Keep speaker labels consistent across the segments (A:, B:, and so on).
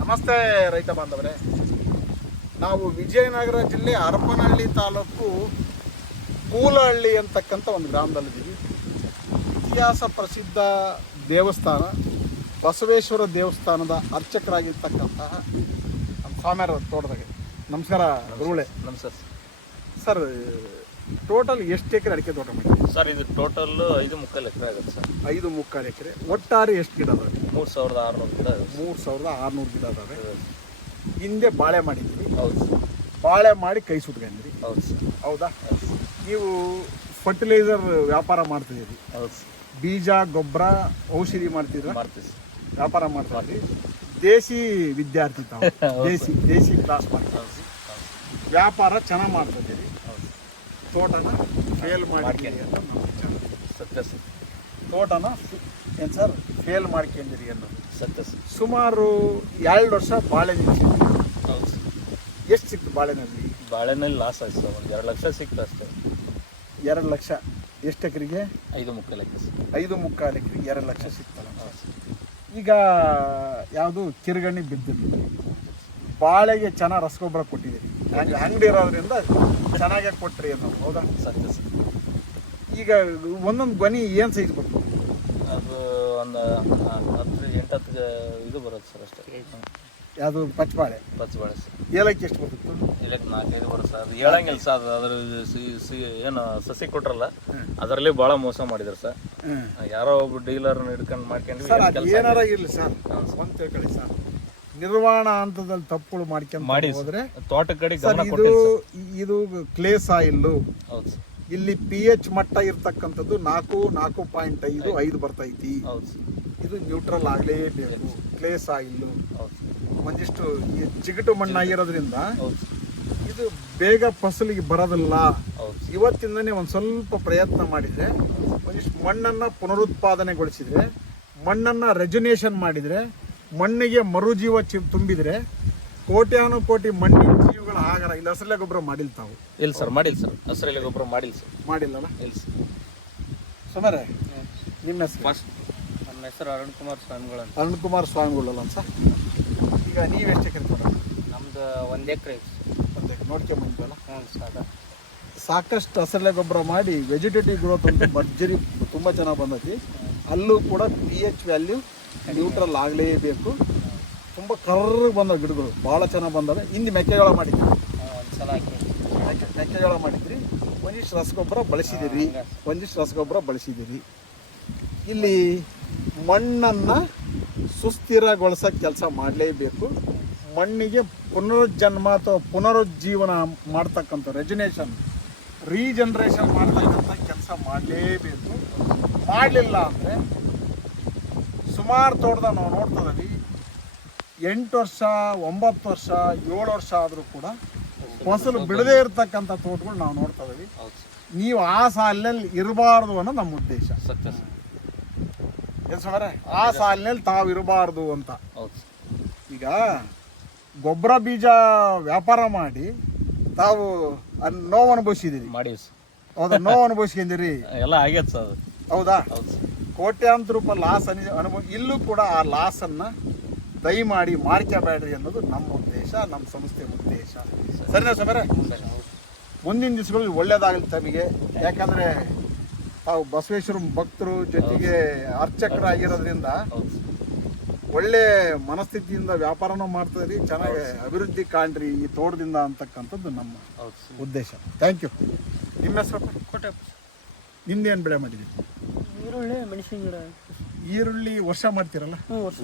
A: ನಮಸ್ತೆ ರೈತ ಬಾಂಧವರೇ. ನಾವು ವಿಜಯನಗರ ಜಿಲ್ಲೆ ಹರಪನಹಳ್ಳಿ ತಾಲೂಕು ಕೂಲಹಳ್ಳಿ ಅಂತಕ್ಕಂಥ ಒಂದು ಗ್ರಾಮದಲ್ಲಿದ್ದೀವಿ. ಇತಿಹಾಸ ಪ್ರಸಿದ್ಧ ದೇವಸ್ಥಾನ ಬಸವೇಶ್ವರ ದೇವಸ್ಥಾನದ ಅರ್ಚಕರಾಗಿರ್ತಕ್ಕಂತಹ ನಮ್ಮ ಸ್ವಾಮಿಯರ ತೋಟದಾಗೆ ನಮಸ್ಕಾರ ಗುರುಗಳೇ.
B: ನಮಸ್ಕಾರ
A: ಸರ್ ಟೋಟಲ್ ಎಷ್ಟು ಎಕರೆ ಅಡಿಕೆ ತೋಟ ಮಾಡಿದ್ರಿ?
B: ಸರ್ ಇದು ಟೋಟಲ್ ಐದು ಮುಕ್ಕಾಲು ಎಕರೆ ಆಗುತ್ತೆ ಸರ್.
A: ಐದು ಮುಕ್ಕಾಲು ಎಕರೆ. ಒಟ್ಟಾರೆ ಎಷ್ಟು ಗಿಡ ಅದಾವೆ?
B: ಮೂರು ಸಾವಿರದ ಆರುನೂರು ಗಿಡ ಇದೆ
A: ಮೂರು ಸಾವಿರದ ಆರುನೂರು ಗಿಡ ಅದಾವೆ. ಹಿಂದೆ. ಬಾಳೆ ಮಾಡಿದ್ದೀವಿ
B: ಹೌದು ಸರ್.
A: ಬಾಳೆ ಮಾಡಿ ಕೈ ಸುಟ್ಕೊಂಡಿರಿ
B: ಹೌದು ಸರ್.
A: ಹೌದಾ? ನೀವು ಫರ್ಟಿಲೈಸರ್ ವ್ಯಾಪಾರ ಮಾಡ್ತಿದ್ದೀರಿ.
B: ಹೌದು ಸರ್.
A: ಬೀಜ ಗೊಬ್ಬರ ಔಷಧಿ ಮಾಡ್ತಿದ್ರೆ
B: ಮಾಡ್ತೀವಿ ಸರ್.
A: ವ್ಯಾಪಾರ ಮಾಡ್ತಾ ಇದ್ರಿ ದೇಸಿ ವಿದ್ಯಾರ್ಥಿ ತಾವು. ದೇಸಿ ದೇಸಿ ಕ್ಲಾಸ್ ಮಾಡ್ತೀವಿ
B: ಹೌದು
A: ವ್ಯಾಪಾರ ಚೆನ್ನಾಗಿ ಮಾಡ್ತಿದ್ದೀರಿ ತೋಟನ ಫೇಲ್ ಮಾಡ್ಕೊಂಡಿರಿ ಅಂತ ನಮ್ಮ ವಿಚಾರ
B: ಸತ್ಯ ಸರ್
A: ತೋಟನ ಏನು ಸರ್ ಫೇಲ್ ಮಾಡ್ಕೊಂಡಿರಿ ಅಂತ
B: ಸತ್ಯ ಸರ್
A: ಸುಮಾರು ಎರಡು ವರ್ಷ ಬಾಳೆ ನಿಲ್ಸಿದ್ರಿ
B: ಹೌದು
A: ಎಷ್ಟು ಸಿಕ್ತು ಬಾಳೆನಲ್ಲಿ
B: ಬಾಳೆನಲ್ಲಿ ಲಾಸ್ ಆಯ್ತು ಸರ್. ಒಂದು ಎರಡು ಲಕ್ಷ ಸಿಕ್ತು ಅಷ್ಟೇ.
A: ಎರಡು ಲಕ್ಷ. ಎಷ್ಟು ಎಕರೆಗೆ?
B: ಐದು ಮುಕ್ಕಾಲು ಎಕರೆ ಸರ್.
A: ಐದು ಮುಕ್ಕಾಲು ಎಕರೆಗೆ ಎರಡು ಲಕ್ಷ ಸಿಗ್ತಲ್ಲ
B: ಹೌದು
A: ಈಗ ಯಾವುದು ಕಿರುಗಣ್ಣಿ ಬಿದ್ದಿಲ್ಲ ಬಾಳೆಗೆ ಚೆನ್ನಾಗಿ ರಸಗೊಬ್ಬರ ಕೊಟ್ಟಿದ್ದೀರಿ. ಹಂಗೆ ಅಂಗಡಿ ಇರೋದ್ರಿಂದ ಚೆನ್ನಾಗೇ ಕೊಟ್ರಿ ಅನ್ನೋ ಹೌದಾ?
B: ಸತ್ಯ ಸರ್
A: ಈಗ ಒಂದೊಂದು ಗೊನಿ ಏನು ಸೈಜ್ ಬರ್ತದೆ
B: ಅದು ಒಂದು ಹತ್ತು ಎಂಟತ್ತು ಇದು ಬರುತ್ತೆ ಸರ್ ಅಷ್ಟೇ.
A: ಯಾವುದು ಪಚ್ಚಬಾಳೆ
B: ಪಚ್ಚಬಾಳೆ ಸರ್.
A: ಏಲಕ್ಕಿ ಎಷ್ಟು ಬರ್ತಿತ್ತು
B: ಏಲಕ್ಕಿ ನಾಲ್ಕೈದು ಬರುತ್ತೆ ಸರ್. ಅದು ಹೇಳಂಗಿಲ್ಲ ಸರ್ ಅದು ಅದ್ರ ಏನು ಸಸಿ ಕೊಟ್ರಲ್ಲ. ಅದರಲ್ಲಿ ಭಾಳ ಮೋಸ ಮಾಡಿದ್ರು ಸರ್. ಯಾರೋ ಒಬ್ಬ ಡೀಲರ್ ಹಿಡ್ಕೊಂಡು ಮಾಡ್ಕೊಂಡು
A: ಅದು ಏನಾರ ಇರಲಿ ಸರ್. ಒಂದು ತಿಳ್ಕೊಳ್ಳಿ ಸರ್. ನಿರ್ವಹಣಾ ಹಂತದಲ್ಲಿ ತಪ್ಪುಗಳು ಮಾಡ್ಕೊಂಡು
B: ಮಾಡಿ
A: ಹೋದ್ರೆ
B: ತೋಟ ಕಡೆ ಗಮನ
A: ಇದು
B: ಕೊಟ್ಟಿಲ್ಲ
A: ಇದು ಕ್ಲೇ ಸಾಯಿಲ್
B: ಹೌದು ಸರ್.
A: ಇಲ್ಲಿ ಪಿ ಎಚ್ ಮಟ್ಟ ಇರ್ತಕ್ಕಂಥದ್ದು ನಾಲ್ಕು ನಾಲ್ಕು ಪಾಯಿಂಟ್ ಐದು ಐದು. ಬರ್ತೈತಿ.
B: ಹೌದು ಸರ್.
A: ಇದು ನ್ಯೂಟ್ರಲ್ ಆಗಲೇಬೇಕು ಕ್ಲೇ ಸಾಯಿಲ್
B: ಹೌದು ಸರ್.
A: ಒಂದಿಷ್ಟು ಈ ಜಿಗಟು ಮಣ್ಣಾಗಿರೋದ್ರಿಂದ
B: ಹೌದು ಸರ್.
A: ಇದು ಬೇಗ ಫಸಲಿಗೆ ಬರೋದಿಲ್ಲ.
B: ಹೌದು ಸರ್.
A: ಇವತ್ತಿಂದನೇ ಒಂದು ಸ್ವಲ್ಪ ಪ್ರಯತ್ನ ಮಾಡಿದರೆ ಒಂದಿಷ್ಟು ಮಣ್ಣನ್ನು ಪುನರುತ್ಪಾದನೆಗೊಳಿಸಿದರೆ ಮಣ್ಣನ್ನು ರೆಜುನೇಷನ್ ಮಾಡಿದರೆ ಮಣ್ಣಿಗೆ ಮರುಜೀವ ಚಿ ತುಂಬಿದ್ರೆ ಕೋಟ್ಯಾನು ಕೋಟಿ ಮಣ್ಣಿನ ಜೀವಗಳು ಆಗಲ್ಲ ಇಲ್ಲಿ ಹಸರಲೆ ಗೊಬ್ಬರ ಮಾಡಿಲ್ಲ ತಾವು.
B: ಇಲ್ಲ ಸರ್ ಮಾಡಿಲ್ಲ ಸರ್. ಹಸಿರಲೆ ಗೊಬ್ಬರ ಮಾಡಿಲ್ಲ ಸರ್.
A: ಮಾಡಿಲ್ಲಲ್ಲ
B: ಇಲ್ಲ ಸರ್.
A: ಸುಮಾರೆ ನಿಮ್ಮ ಹೆಸರು?
B: ಫಸ್ಟ್ ನನ್ನ ಹೆಸರು ಅರುಣ್ ಕುಮಾರ್ ಸ್ವಾಮಿಗಳು ಅಂತ
A: ಅರುಣ್ ಕುಮಾರ್ ಸ್ವಾಮಿಗಳಲ್ಲ ಸರ್ ಈಗ ನೀವು ಎಷ್ಟು ಎಕರೆ ಕೊಡ
B: ನಮ್ದು ಒಂದು ಎಕರೆ
A: ಒಂದು ನೋಡ್ಕೊಂಬಂದ್ವಲ್ಲ
B: ಹ್ಞೂ ಸರ್
A: ಸಾಕಷ್ಟು ಹಸರಲೆ ಗೊಬ್ಬರ ಮಾಡಿ ವೆಜಿಟೇಟಿವ್ ಗ್ರೋತ್ ಅಂತ ಭರ್ಜರಿ ತುಂಬ ಚೆನ್ನಾಗಿ ಬಂದೈತಿ. ಅಲ್ಲೂ ಕೂಡ ಪಿ ಎಚ್ ವ್ಯಾಲ್ಯೂ ನ್ಯೂಟ್ರಲ್ ಆಗಲೇಬೇಕು ತುಂಬ ಕರ್ರಗೆ ಬಂದವು ಗಿಡಗಳು, ಭಾಳ ಚೆನ್ನಾಗಿ ಬಂದವೆ. ಹಿಂದೆ ಮೆಕ್ಕೆಜೋಳ ಮಾಡಿದ್ರಿ.
B: ಒಂದು ಸಲ
A: ಮೆಕ್ಕೆಜೋಳ ಮಾಡಿದ್ರಿ. ಒಂದಿಷ್ಟು ರಸಗೊಬ್ಬರ ಬಳಸಿದ್ದೀರಿ. ಒಂದಿಷ್ಟು ರಸಗೊಬ್ಬರ ಬಳಸಿದ್ದೀರಿ. ಇಲ್ಲಿ ಮಣ್ಣನ್ನು ಸುಸ್ಥಿರಗೊಳಿಸೋಕೆ ಕೆಲಸ ಮಾಡಲೇಬೇಕು. ಮಣ್ಣಿಗೆ ಪುನರುಜ್ಜನ್ಮ ಅಥವಾ ಪುನರುಜ್ಜೀವನ ಮಾಡ್ತಕ್ಕಂಥ ರೆಜಿನೇಷನ್ ರೀಜನ್ರೇಷನ್ ಮಾಡ್ತಕ್ಕಂಥ ಕೆಲಸ ಮಾಡಲೇಬೇಕು. ಮಾಡಲಿಲ್ಲ ಅಂದರೆ ಸುಮಾರು ತೋಟದ ನಾವು ನೋಡ್ತಾ ಇದ್ದೀವಿ ಎಂಟು ವರ್ಷ ಒಂಬತ್ತು ವರ್ಷ ಏಳು ವರ್ಷ ಆದರೂ ಕೂಡ ಫಸಲು ಬಿಡದೇ ಇರತಕ್ಕಂಥ ತೋಟಗಳು ನಾವು ನೋಡ್ತಾ ಇದೀವಿ ನೀವು ಆ ಸಾಲಿನಲ್ಲಿ ಇರಬಾರ್ದು ಅನ್ನೋ ನಮ್ಮ ಉದ್ದೇಶ.
B: ಸರ್.
A: ಆ ಸಾಲಿನಲ್ಲಿ ತಾವು ಇರಬಾರ್ದು ಅಂತ.
B: ಹೌದು
A: ಈಗ ಗೊಬ್ಬರ ಬೀಜ ವ್ಯಾಪಾರ ಮಾಡಿ ತಾವು ನೋವು ಅನುಭವಿಸಿದಿರಿ
B: ಮಾಡಿ ಸರ್.
A: ಹೌದಾ ನೋವು ಅನುಭವಿಸ್ಕೊಂಡಿರಿ.
B: ಎಲ್ಲ ಆಗೈತೆ ಸರ್
A: ಹೌದಾ?
B: ಹೌದು
A: ಕೋಟ್ಯಾಂತರ ರೂಪಾಯಿ ಲಾಸ್ ಅನಿ ಅನುಭವ ಇಲ್ಲೂ ಕೂಡ ಆ ಲಾಸನ್ನು ದಯಮಾಡಿ ಮಾಡ್ಕೋಬೇಡ್ರಿ ಅನ್ನೋದು ನಮ್ಮ ಉದ್ದೇಶ ನಮ್ಮ ಸಂಸ್ಥೆ ಉದ್ದೇಶ. ಸರಿನಾ ಸಮರ ಮುಂದಿನ ದಿವಸಗಳಲ್ಲಿ ಒಳ್ಳೇದಾಗಲಿ ತಮಗೆ. ಯಾಕಂದರೆ ತಾವು ಬಸವೇಶ್ವರ ಭಕ್ತರು ಜೊತೆಗೆ ಅರ್ಚಕರಾಗಿರೋದ್ರಿಂದ ಒಳ್ಳೆ ಮನಸ್ಥಿತಿಯಿಂದ ವ್ಯಾಪಾರನೂ ಇದ್ರಿ ಚೆನ್ನಾಗಿ ಅಭಿವೃದ್ಧಿ ಕಾಣ್ರಿ ಈ ತೋಟದಿಂದ ಅಂತಕ್ಕಂಥದ್ದು ನಮ್ಮ ಉದ್ದೇಶ. ಥ್ಯಾಂಕ್ ಯು ನಿಮ್ಮ ಹೆಸರು
C: ಕೋಟೆ
A: ನಿಮ್ದೇನು ಬೆಳೆ ಮಾಡಿದ್ದೀರಿ?
C: ಈರುಳ್ಳಿ ಮೆಣಸಿನ ಗಿಡ
A: ಈರುಳ್ಳಿ ವರ್ಷ ಮಾಡ್ತೀರಲ್ಲ?
C: ಹ್ಞೂ ವರ್ಷ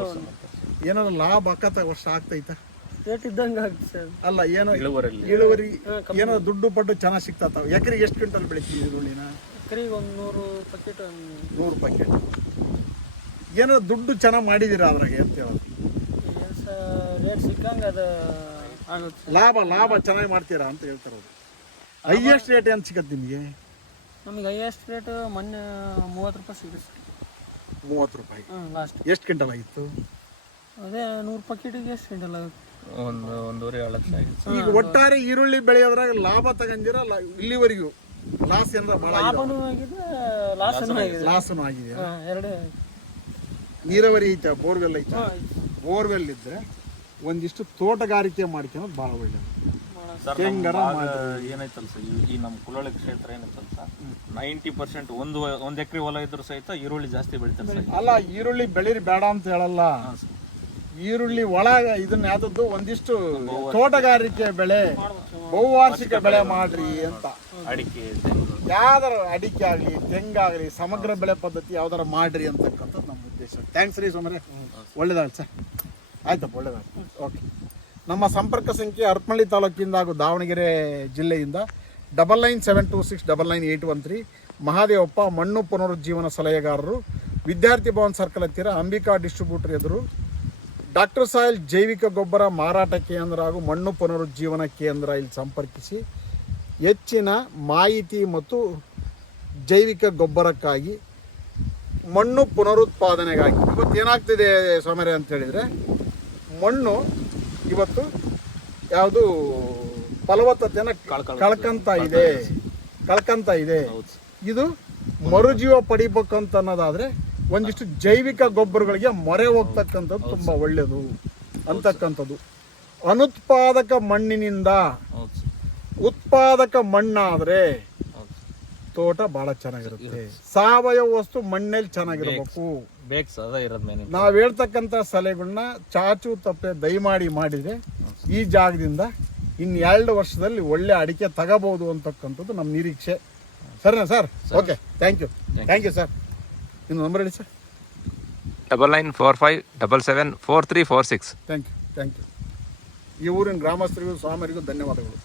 A: ಏನಾದ್ರು ಲಾಭ ಆಕತ್ತ ವರ್ಷ ಆಗ್ತೈತ?
C: ರೇಟ್ ಇದ್ದಂಗೆ ಆಗುತ್ತೆ ಸರ್.
A: ಅಲ್ಲ ಏನೋ
B: ಇಳುವರಿ
A: ಇಳುವರಿ ಏನೋ ದುಡ್ಡು ಪಡ್ಡು ಚೆನ್ನಾಗಿ ಸಿಗ್ತಾವ ಎಕರೆಗೆ ಎಷ್ಟು ಕ್ವಿಂಟಲ್ ಬೆಳಿತೀವಿ ಈರುಳ್ಳಿನ?
C: ಎಕರೆಗೆ ಒಂದು ನೂರು ಪ್ಯಾಕೆಟ್
A: ನೂರು ಪ್ಯಾಕೆಟ್ ಏನೋ ದುಡ್ಡು ಚೆನ್ನಾಗಿ ಮಾಡಿದ್ದೀರಾ ಅದ್ರಾಗೆ ಅಂತ ಹೇಳೋದು.
C: ರೇಟ್ ಸಿಕ್ಕಂಗೆ ಅದು ಆಗುತ್ತೆ.
A: ಲಾಭ ಲಾಭ ಚೆನ್ನಾಗಿ ಮಾಡ್ತೀರಾ ಅಂತ ಹೇಳ್ತಾರದು ಹೈಯೆಸ್ಟ್ ರೇಟ್ ಏನು ಸಿಗತ್ತೆ ನಿಮಗೆ?
C: ನಮಗೆ ಹೈಯೆಸ್ಟ್ ರೇಟ್ ಮೊನ್ನೆ ಮೂವತ್ತು ರೂಪಾಯಿ ಸಿಗುತ್ತೆ
A: ಮೂವತ್ತು ರೂಪಾಯಿ.
C: ಹ್ಞೂ ಲಾಸ್ಟ್
A: ಎಷ್ಟು ಕ್ವಿಂಟಲ್ ಆಗಿತ್ತು?
C: ಅದೇ ನೂರು ಪ್ಯಾಕೆಟಿಗೆ ಎಷ್ಟು ಕ್ವಿಂಟಲ್ ಆಗುತ್ತೆ?
B: ಒಂದು ಒಂದೂವರೆ ಏಳು ಲಕ್ಷ ಆಗಿತ್ತು.
A: ಈಗ ಒಟ್ಟಾರೆ ಈರುಳ್ಳಿ ಬೆಳೆಯೋದ್ರಾಗ ಲಾಭ ತಗೊಂಡಿರ? ಇಲ್ಲಿವರೆಗೂ. ಲಾಸ್ ಏನಾರ ಭಾಳ
C: ಲಾಭನೂ ಆಗಿದೆ ಲಾಸನೂ ಆಗಿದೆ.
A: ಲಾಸನೂ ಆಗಿದೆ.
C: ಹಾಂ ಎರಡೇ
A: ನೀರಾವರಿ ಐತೆ ಬೋರ್ವೆಲ್ ಐತೆ. ಬೋರ್ವೆಲ್ ಇದ್ದರೆ ಒಂದಿಷ್ಟು ತೋಟಗಾರಿಕೆ ಮಾಡ್ಕೊಳೋದು ಭಾಳ ಒಳ್ಳೆಯದು
B: ಸರ್ ಸರ್ ಈ- ನಮ್ಮ ಕುಳೊಳ್ಳಿ ಕ್ಷೇತ್ರ ಏನೈತಲ್ಲ ಸರ್? ನೈಂಟಿ ಪರ್ಸೆಂಟ್ ಒಂದು ಒಂದು ಎಕರೆ ಹೊಲ ಇದ್ರು ಸಹಿತ ಈರುಳ್ಳಿ ಜಾಸ್ತಿ ಬೆಳಿತಾರೆ ಸರ್.
A: ಅಲ್ಲ ಈರುಳ್ಳಿ ಬೆಳೀರಿ ಬೇಡ ಅಂತ ಹೇಳಲ್ಲ. ಈರುಳ್ಳಿ ಒಳಗ ಇದನ್ನ ಯಾವ್ದದ್ದು? ಒಂದಿಷ್ಟು ತೋಟಗಾರಿಕೆ ಬೆಳೆ ಬಹುವಾರ್ಷಿಕ ಬೆಳೆ ಮಾಡ್ರಿ ಅಂತ.
B: ಅಡಿಕೆ
A: ಯಾವ್ದಾರ ಅಡಿಕೆ ಆಗ್ಲಿ ತೆಂಗಾಗಲಿ ಸಮಗ್ರ ಬೆಳೆ ಪದ್ಧತಿ ಯಾವ್ದಾರ ಮಾಡ್ರಿ ಅಂತಕ್ಕಂಥದ್ದು ನಮ್ಮ ಉದ್ದೇಶ. ಥ್ಯಾಂಕ್ಸ್ ರೀ ಸೋಮರೆ ಒಳ್ಳೇದಾಗಲಿ ಸರ್. ಆಯ್ತಪ್ಪ ಒಳ್ಳೇದಾಗಲಿ. ಓಕೆ ನಮ್ಮ ಸಂಪರ್ಕ ಸಂಖ್ಯೆ ಹರಪನಹಳ್ಳಿ ತಾಲೂಕಿಂದ ಹಾಗೂ ದಾವಣಗೆರೆ ಜಿಲ್ಲೆಯಿಂದ double nine seven two six double nine eight one three Mahadevappa ಮಣ್ಣು ಪುನರುಜ್ಜೀವನ ಸಲಹೆಗಾರರು, ವಿದ್ಯಾರ್ಥಿ ಭವನ್ ಸರ್ಕಲ್ ಹತ್ತಿರ ಅಂಬಿಕಾ ಡಿಸ್ಟ್ರಿಬ್ಯೂಟರ್ ಎದುರು ಡಾಕ್ಟರ್ ಸಾಯಿಲ್ ಜೈವಿಕ ಗೊಬ್ಬರ ಮಾರಾಟ ಕೇಂದ್ರ ಹಾಗೂ ಮಣ್ಣು ಪುನರುಜ್ಜೀವನ ಕೇಂದ್ರ ಇಲ್ಲಿ ಸಂಪರ್ಕಿಸಿ ಹೆಚ್ಚಿನ ಮಾಹಿತಿ ಮತ್ತು ಜೈವಿಕ ಗೊಬ್ಬರಕ್ಕಾಗಿ ಮಣ್ಣು ಪುನರುತ್ಪಾದನೆಗಾಗಿ. ಇವತ್ತು ಏನಾಗ್ತಿದೆ ಸೋಮರೆ ಅಂತ ಹೇಳಿದರೆ ಮಣ್ಣು ಇವತ್ತು ಯಾವುದು ಫಲವತ್ತತೆಯನ್ನು ಕಳ್ಕಂತ ಇದೆ. ಕಳ್ಕಂತ ಇದೆ. ಇದು. ಮರುಜೀವ ಪಡಿಬೇಕಂತ ಅನ್ನೋದಾದ್ರೆ ಒಂದಿಷ್ಟು ಜೈವಿಕ ಗೊಬ್ಬರಗಳಿಗೆ ಮೊರೆ ಹೋಗ್ತಕ್ಕಂಥದ್ದು ತುಂಬ ಒಳ್ಳೆಯದು ಅಂತಕ್ಕಂಥದ್ದು. ಅನುತ್ಪಾದಕ ಮಣ್ಣಿನಿಂದ ಉತ್ಪಾದಕ ಮಣ್ಣಾದ್ರೆ ತೋಟ ಬಹಳ ಚೆನ್ನಾಗಿರುತ್ತೆ. ಸಾವಯವ ವಸ್ತು ಮಣ್ಣಲ್ಲಿ ಚೆನ್ನಾಗಿರ್ಬೇಕು.
B: ಬೇಕು ಸರ್ ಅದ ಇರೋದು ಮೇನ್
A: ನಾವು ಹೇಳ್ತಕ್ಕಂಥ ಸಲಹೆಗಳನ್ನ ಚಾಚು ತಪ್ಪೆ ದಯಮಾಡಿ ಮಾಡಿದ್ರೆ ಈ ಜಾಗದಿಂದ ಇನ್ನು ಎರಡು ವರ್ಷದಲ್ಲಿ ಒಳ್ಳೆ ಅಡಿಕೆ ತಗಬಹುದು ಅಂತಕ್ಕಂಥದ್ದು ನಮ್ಮ ನಿರೀಕ್ಷೆ. ಸರಿನಾ sir? Okay thank you thank you sir ಇನ್ನು ನಂಬರ್ ಹೇಳಿ sir
D: double nine four five double seven four three four six
A: thank you thank you ಈ ಊರಿನ ಗ್ರಾಮಸ್ಥರಿಗೂ ಸ್ವಾಮರಿಗೂ ಧನ್ಯವಾದಗಳು.